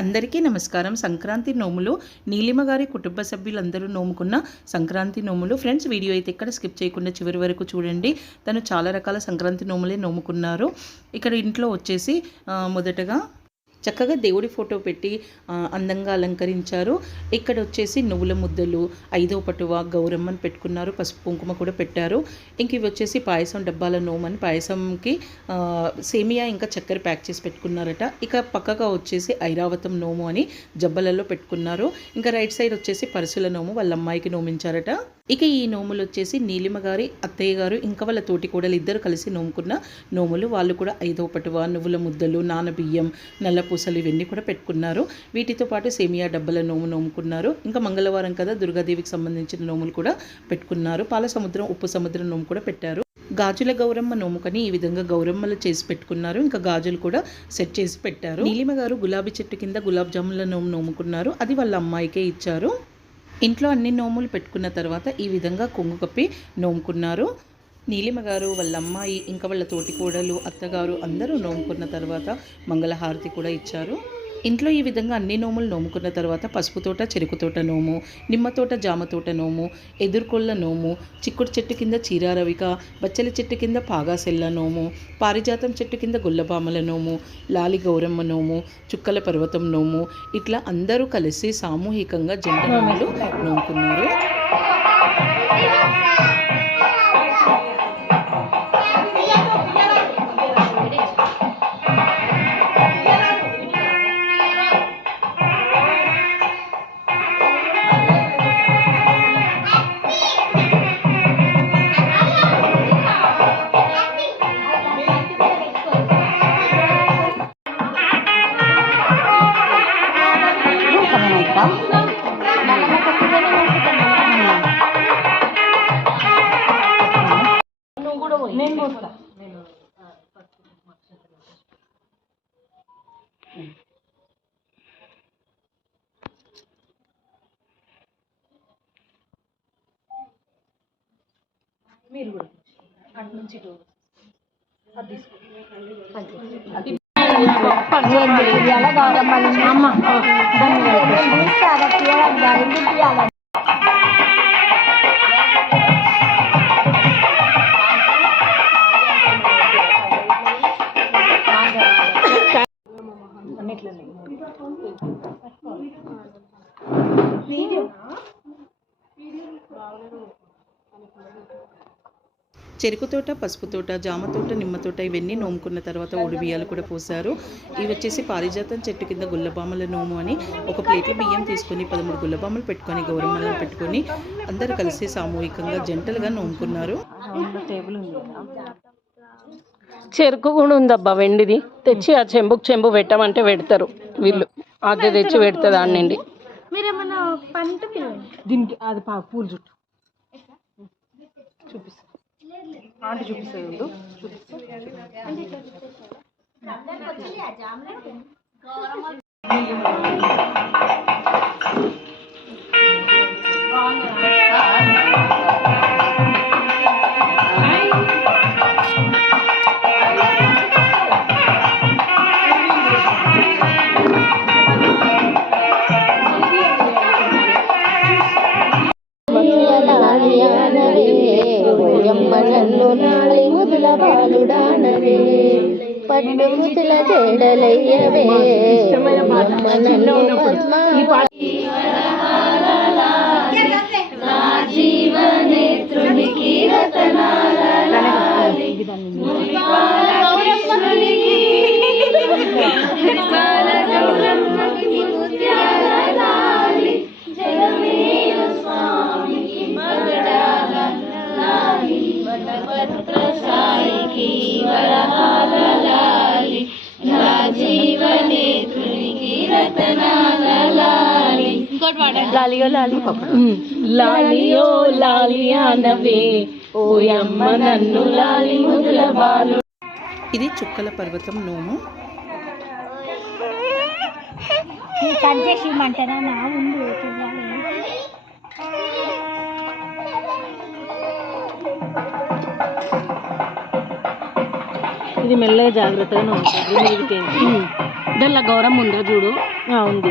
అందరికీ నమస్కారం. సంక్రాంతి నోములు నీలిమ గారి కుటుంబ సభ్యులందరూ నోముకున్న సంక్రాంతి నోములు. ఫ్రెండ్స్, వీడియో అయితే ఇక్కడ స్కిప్ చేయకుండా చివరి వరకు చూడండి. తను చాలా రకాల సంక్రాంతి నోములే నోముకున్నారు. ఇక్కడ ఇంట్లో వచ్చేసి మొదటగా చక్కగా దేవుడి ఫోటో పెట్టి అందంగా అలంకరించారు. ఇక్కడ వచ్చేసి నువ్వుల ముద్దలు, 5వ పటువ, గౌరమ్మని పెట్టుకున్నారు. పసుపు కుంకుమ కూడా పెట్టారు. ఇంక ఇవి వచ్చేసి పాయసం డబ్బాల నోమని పాయసంకి సేమియా ఇంకా చక్కెర ప్యాక్ చేసి పెట్టుకున్నారట. ఇక పక్కగా వచ్చేసి ఐరావతం నోము అని జబ్బలలో పెట్టుకున్నారు. ఇంకా రైట్ సైడ్ వచ్చేసి పరశుల నోము వాళ్ళ అమ్మాయికి నోమించారట. ఇక ఈ నోములు వచ్చేసి నీలిమ గారి అత్తయ్య గారు ఇంకా వాళ్ళ తోటి కోడలు ఇద్దరు కలిసి నోముకున్న నోములు. వాళ్ళు కూడా 5వ పటువ, నువ్వుల ముద్దలు, నానబియ్యం, నల్ల పూసలు ఇవన్నీ కూడా పెట్టుకున్నారు. వీటితో పాటు సేమియా డబ్బల నోము నోముకున్నారు. ఇంకా మంగళవారం కదా, దుర్గాదేవికి సంబంధించిన నోములు కూడా పెట్టుకున్నారు. పాల సముద్రం, ఉప్పు సముద్రం నోము కూడా పెట్టారు. గాజుల గౌరమ్మ నోముకని ఈ విధంగా గౌరమ్మలు చేసి పెట్టుకున్నారు. ఇంకా గాజులు కూడా సెట్ చేసి పెట్టారు. నీలిమ గారు గులాబీ చెట్టు కింద గులాబ్ జాముల నోము నోముకున్నారు. అది వాళ్ళ అమ్మాయికే ఇచ్చారు. ఇంట్లో అన్ని నోములు పెట్టుకున్న తర్వాత ఈ విధంగా కొంగు కప్పి నోముకున్నారు. నీలిమ గారు, వాళ్ళ అమ్మాయి, ఇంకా వాళ్ళ తోటి కోడలు, అత్తగారు అందరూ నోముకున్న తర్వాత మంగళహారతి కూడా ఇచ్చారు. ఇంట్లో ఈ విధంగా అన్ని నోములు నోముకున్న తర్వాత పసుపు తోట, చెరుకు తోట నోము, నిమ్మ తోట, జామ తోట నోము, ఎదుర్కొళ్ళ నోము, చిక్కుడు చెట్టు కింద చీరారవిక, బచ్చల చెట్టు కింద పాగాసెల్ల నోము, పారిజాతం చెట్టు కింద గొల్లబామల నోము, లాలి గౌరమ్మ నోము, చుక్కల పర్వతం నోము, ఇట్లా అందరూ కలిసి సామూహికంగా జంట నోములు నోముకున్నారు. మీరు కూడా అటు నుంచి అది చెరుకు తోట, పసుపు తోట, జామ తోట, నిమ్మ తోట ఇవన్నీ నోముకున్న తర్వాత బియ్యాలు కూడా పోసారు. ఇవి వచ్చేసి పారిజాతం చెట్టు కింద గుల్లబామల నోము అని ఒక ప్లేట్లో బియ్యం తీసుకొని 13 గుల్లబామలు పెట్టుకొని గౌరమ్మలను పెట్టుకొని అందరూ కలిసి సామూహికంగా జంటలుగా నోముకున్నారు. చెరుకు కూడా ఉందబ్బా, వెండిది తెచ్చి ఆ చెంబు పెట్టమంటే పెడతారు వీళ్ళు. అదే తెచ్చి పెడతారు దాన్ని. దీనికి అది పూలు చుట్టూ చూపిస్తా, ఆంటీ చూపిస్తుంది. పట్టుకుతుల తేడలయ్యవే జీవనేత్రునికి లాలియో లాలి లాలియో లాలియా నవే ఓయమ్మ నన్ను లాలి ముదుల బాలు. ఇది చుక్కల పర్వతం నోము. ఇది మెల్లగా జాగ్రత్తగానే ఉంటుంది. మధ్యలో గౌరవం ఉందా చూడు ఉంది